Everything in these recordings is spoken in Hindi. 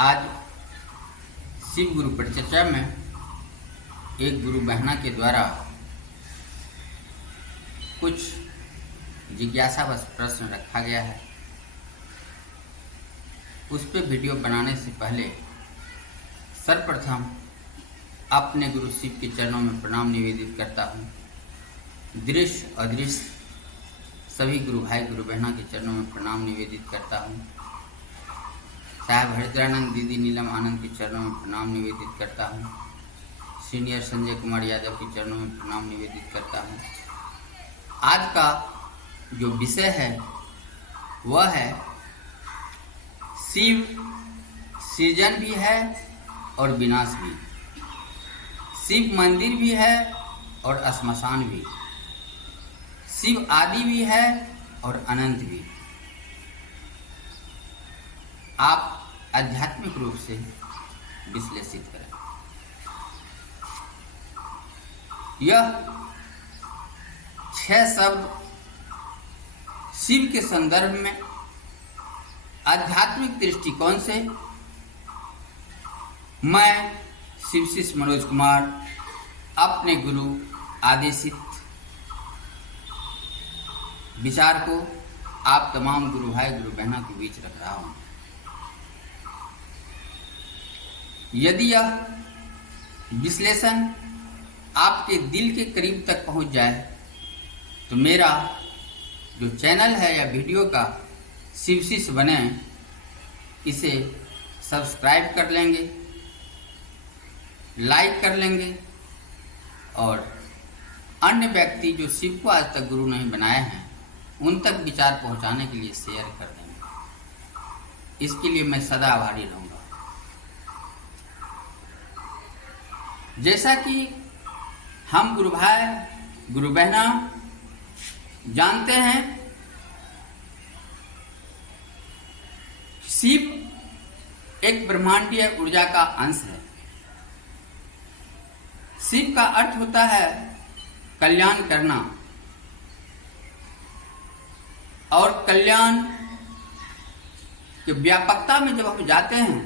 आज शिव गुरु परिचर्चा में एक गुरु बहना के द्वारा कुछ जिज्ञासावश प्रश्न रखा गया है। उस पर वीडियो बनाने से पहले सर्वप्रथम अपने गुरु शिव के चरणों में प्रणाम निवेदित करता हूँ। दृश्य अदृश्य सभी गुरु भाई गुरु बहना के चरणों में प्रणाम निवेदित करता हूँ। साहब हरिद्रानंद दीदी नीलम आनंद के चरणों में प्रणाम निवेदित करता हूँ। सीनियर संजय कुमार यादव के चरणों में प्रणाम निवेदित करता हूँ। आज का जो विषय है वह है शिव सृजन भी है और विनाश भी, शिव मंदिर भी है और श्मशान भी, शिव आदि भी है और अनंत भी। आप आध्यात्मिक रूप से विश्लेषित करें। यह 6 शब्द शिव के संदर्भ में आध्यात्मिक दृष्टिकोण से मैं शिव शिष्य मनोज कुमार अपने गुरु आदेशित विचार को आप तमाम गुरु भाई गुरु बहना के बीच रख रहा हूं। यदि यह विश्लेषण आपके दिल के करीब तक पहुंच जाए तो मेरा जो चैनल है या वीडियो का शिव शिष्य बने, इसे सब्सक्राइब कर लेंगे, लाइक कर लेंगे और अन्य व्यक्ति जो शिव को आज तक गुरु नहीं बनाए हैं उन तक विचार पहुंचाने के लिए शेयर कर देंगे। इसके लिए मैं सदा आभारी रहूँगा। जैसा कि हम गुरु भाई गुरु बहना जानते हैं, शिव एक ब्रह्मांडीय ऊर्जा का अंश है। शिव का अर्थ होता है कल्याण करना, और कल्याण की व्यापकता में जब हम जाते हैं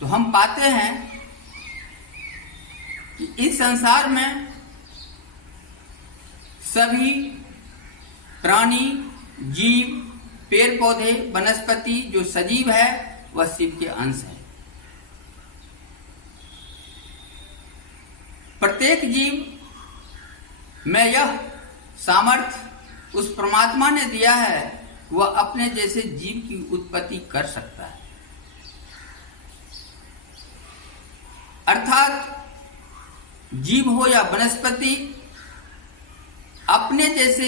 तो हम पाते हैं कि इस संसार में सभी प्राणी जीव पेड़ पौधे वनस्पति जो सजीव है वह शिव के अंश है। प्रत्येक जीव में यह सामर्थ्य उस परमात्मा ने दिया है, वह अपने जैसे जीव की उत्पत्ति कर सकता है। अर्थात जीव हो या वनस्पति अपने जैसे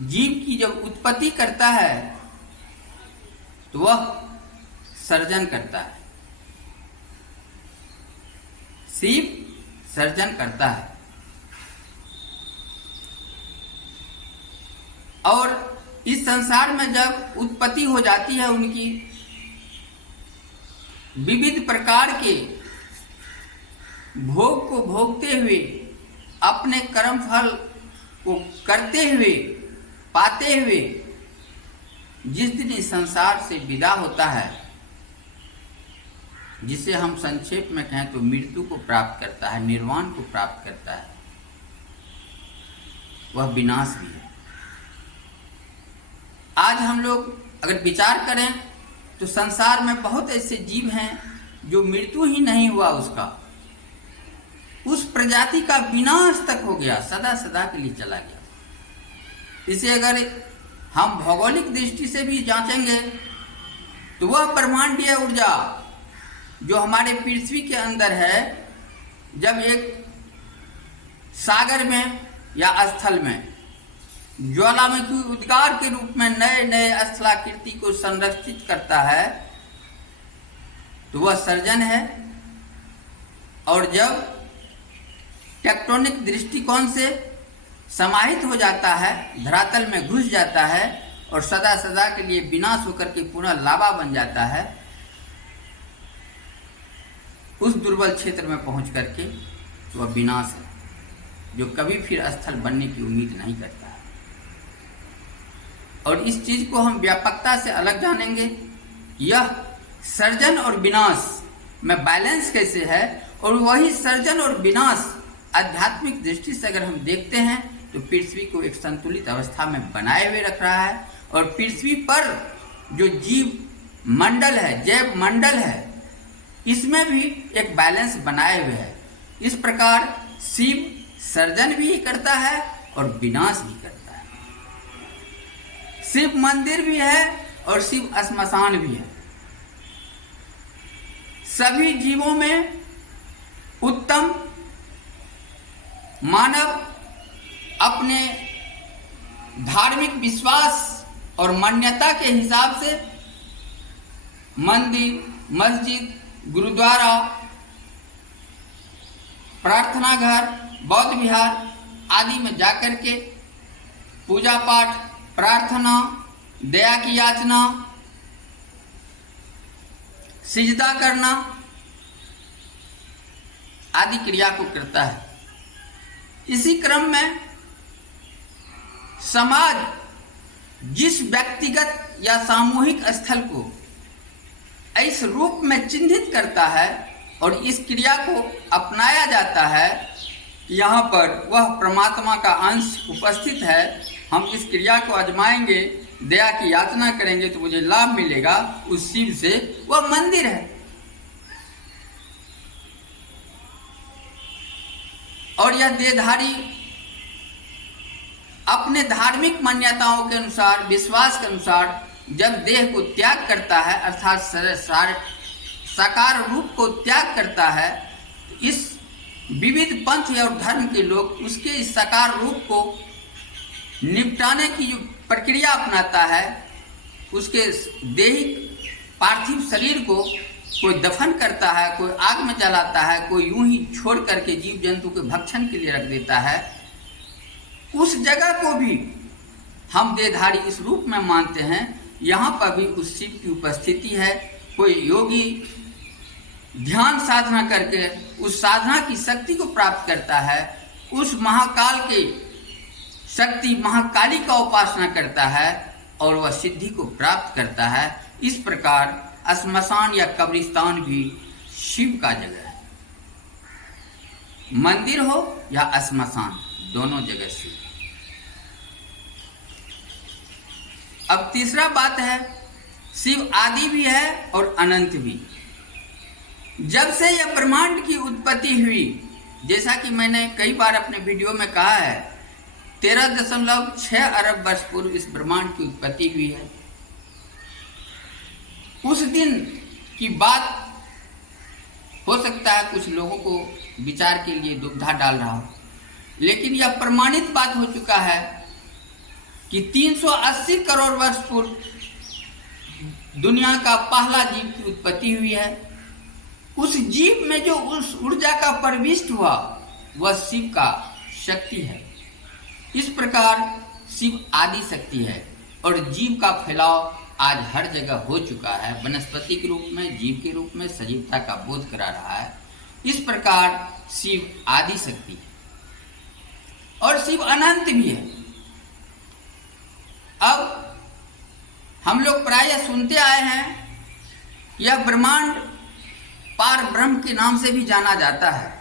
जीव की जब उत्पत्ति करता है तो वह सर्जन करता है। शिव सर्जन करता है और इस संसार में जब उत्पत्ति हो जाती है उनकी, विविध प्रकार के भोग को भोगते हुए अपने कर्म फल को करते हुए पाते हुए जिस दिन इस संसार से विदा होता है, जिसे हम संक्षेप में कहें तो मृत्यु को प्राप्त करता है, निर्वाण को प्राप्त करता है, वह विनाश भी है। आज हम लोग अगर विचार करें तो संसार में बहुत ऐसे जीव हैं जो मृत्यु ही नहीं हुआ उसका, उस प्रजाति का विनाश तक हो गया, सदा सदा के लिए चला गया। इसे अगर हम भौगोलिक दृष्टि से भी जांचेंगे तो वह ब्रह्मांडीय ऊर्जा जो हमारे पृथ्वी के अंदर है, जब एक सागर में या स्थल में ज्वालामुखी उद्गार के रूप में नए नए स्थलाकृति को संरक्षित करता है तो वह सर्जन है। और जब टेक्टोनिक दृष्टिकोण से समाहित हो जाता है, धरातल में घुस जाता है और सदा सदा के लिए विनाश होकर के पुनः लावा बन जाता है, उस दुर्बल क्षेत्र में पहुंच करके वह विनाश है, जो कभी फिर स्थल बनने की उम्मीद नहीं करता है। और इस चीज को हम व्यापकता से अलग जानेंगे। यह सर्जन और विनाश में बैलेंस कैसे है, और वही सर्जन और विनाश आध्यात्मिक दृष्टि से अगर हम देखते हैं तो पृथ्वी को एक संतुलित अवस्था में बनाए हुए रख रहा है। और पृथ्वी पर जो जीव मंडल है, जैव मंडल है, इसमें भी एक बैलेंस बनाए हुए है। इस प्रकार शिव सर्जन भी करता है और विनाश भी करता है। शिव मंदिर भी है और शिव श्मशान भी है। सभी जीवों में उत्तम मानव अपने धार्मिक विश्वास और मान्यता के हिसाब से मंदिर, मस्जिद, गुरुद्वारा, प्रार्थना घर, बौद्ध विहार आदि में जाकर के पूजा पाठ, प्रार्थना, दया की याचना, सिजदा करना आदि क्रिया को करता है। इसी क्रम में समाज जिस व्यक्तिगत या सामूहिक स्थल को इस रूप में चिन्हित करता है और इस क्रिया को अपनाया जाता है कि यहाँ पर वह परमात्मा का अंश उपस्थित है, हम इस क्रिया को आजमाएंगे, दया की याचना करेंगे तो मुझे लाभ मिलेगा, उस शिव से, वह मंदिर है। और यह देहधारी अपने धार्मिक मान्यताओं के अनुसार, विश्वास के अनुसार जब देह को त्याग करता है, अर्थात साकार रूप को त्याग करता है, इस विविध पंथ और धर्म के लोग उसके इस साकार रूप को निपटाने की जो प्रक्रिया अपनाता है, उसके देहिक पार्थिव शरीर को कोई दफन करता है, कोई आग में जलाता है, कोई यूं ही छोड़ करके जीव जंतु के भक्षण के लिए रख देता है। उस जगह को भी हम देहधारी इस रूप में मानते हैं। यहाँ पर भी उस शिव की उपस्थिति है। कोई योगी ध्यान साधना करके उस साधना की शक्ति को प्राप्त करता है, उस महाकाल की शक्ति महाकाली का उपासना करता है और वह सिद्धि को प्राप्त करता है। इस प्रकार श्मशान या कब्रिस्तान भी शिव का जगह है। मंदिर हो या श्मशान, दोनों जगह शिव। अब तीसरा बात है, शिव आदि भी है और अनंत भी। जब से यह ब्रह्मांड की उत्पत्ति हुई, जैसा कि मैंने कई बार अपने वीडियो में कहा है, 13.6 अरब वर्ष पूर्व इस ब्रह्मांड की उत्पत्ति हुई है। उस दिन की बात हो सकता है कुछ लोगों को विचार के लिए दुविधा डाल रहा हो, लेकिन यह प्रमाणित बात हो चुका है कि 380 करोड़ वर्ष पूर्व दुनिया का पहला जीव की उत्पत्ति हुई है। उस जीव में जो उस ऊर्जा का प्रविष्ट हुआ वह शिव का शक्ति है। इस प्रकार शिव आदि शक्ति है और जीव का फैलाव आज हर जगह हो चुका है। वनस्पति के रूप में, जीव के रूप में सजीवता का बोध करा रहा है। इस प्रकार शिव आदि शक्ति है और शिव अनंत भी है। अब हम लोग प्रायः सुनते आए हैं, यह ब्रह्मांड पार ब्रह्म के नाम से भी जाना जाता है।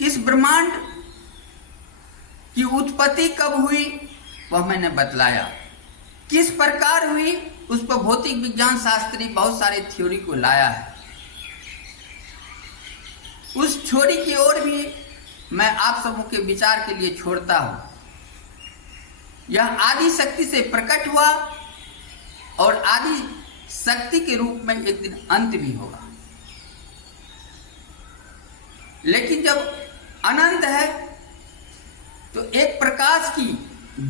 इस ब्रह्मांड की उत्पत्ति कब हुई वह मैंने बतलाया। किस प्रकार हुई उस पर भौतिक विज्ञान शास्त्री बहुत सारे थ्योरी को लाया है। उस थ्योरी की ओर भी मैं आप सबों के विचार के लिए छोड़ता हूं। यह आदि शक्ति से प्रकट हुआ और आदि शक्ति के रूप में एक दिन अंत भी होगा। लेकिन जब अनंत है तो एक प्रकाश की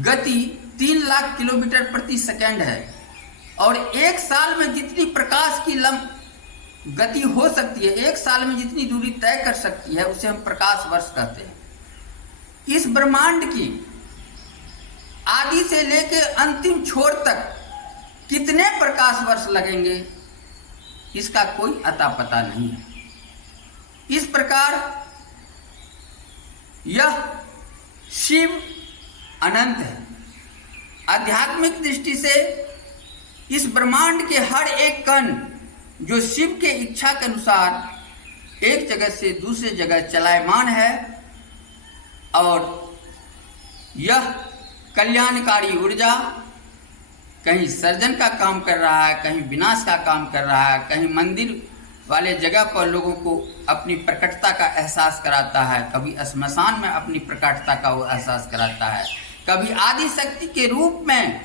गति 3 लाख किलोमीटर प्रति सेकंड है और एक साल में जितनी प्रकाश की गति हो सकती है, एक साल में जितनी दूरी तय कर सकती है, उसे हम प्रकाश वर्ष कहते हैं। इस ब्रह्मांड की आदि से लेकर अंतिम छोर तक कितने प्रकाश वर्ष लगेंगे इसका कोई अता पता नहीं है। इस प्रकार यह शिव अनंत है। आध्यात्मिक दृष्टि से इस ब्रह्मांड के हर एक कण जो शिव के इच्छा के अनुसार एक जगह से दूसरे जगह चलायमान है और यह कल्याणकारी ऊर्जा कहीं सर्जन का काम कर रहा है, कहीं विनाश का काम कर रहा है, कहीं मंदिर वाले जगह पर लोगों को अपनी प्रकटता का एहसास कराता है, कभी श्मशान में अपनी प्रकटता का वो एहसास कराता है, कभी आदि शक्ति के रूप में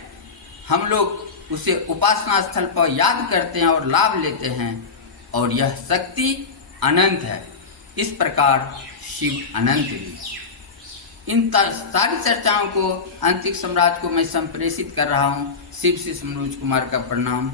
हम लोग उसे उपासना स्थल पर याद करते हैं और लाभ लेते हैं और यह शक्ति अनंत है। इस प्रकार शिव अनंत भी। इन सारी चर्चाओं को अंतरिक्ष सम्राट को मैं संप्रेषित कर रहा हूँ। शिव से मनोज कुमार का प्रणाम।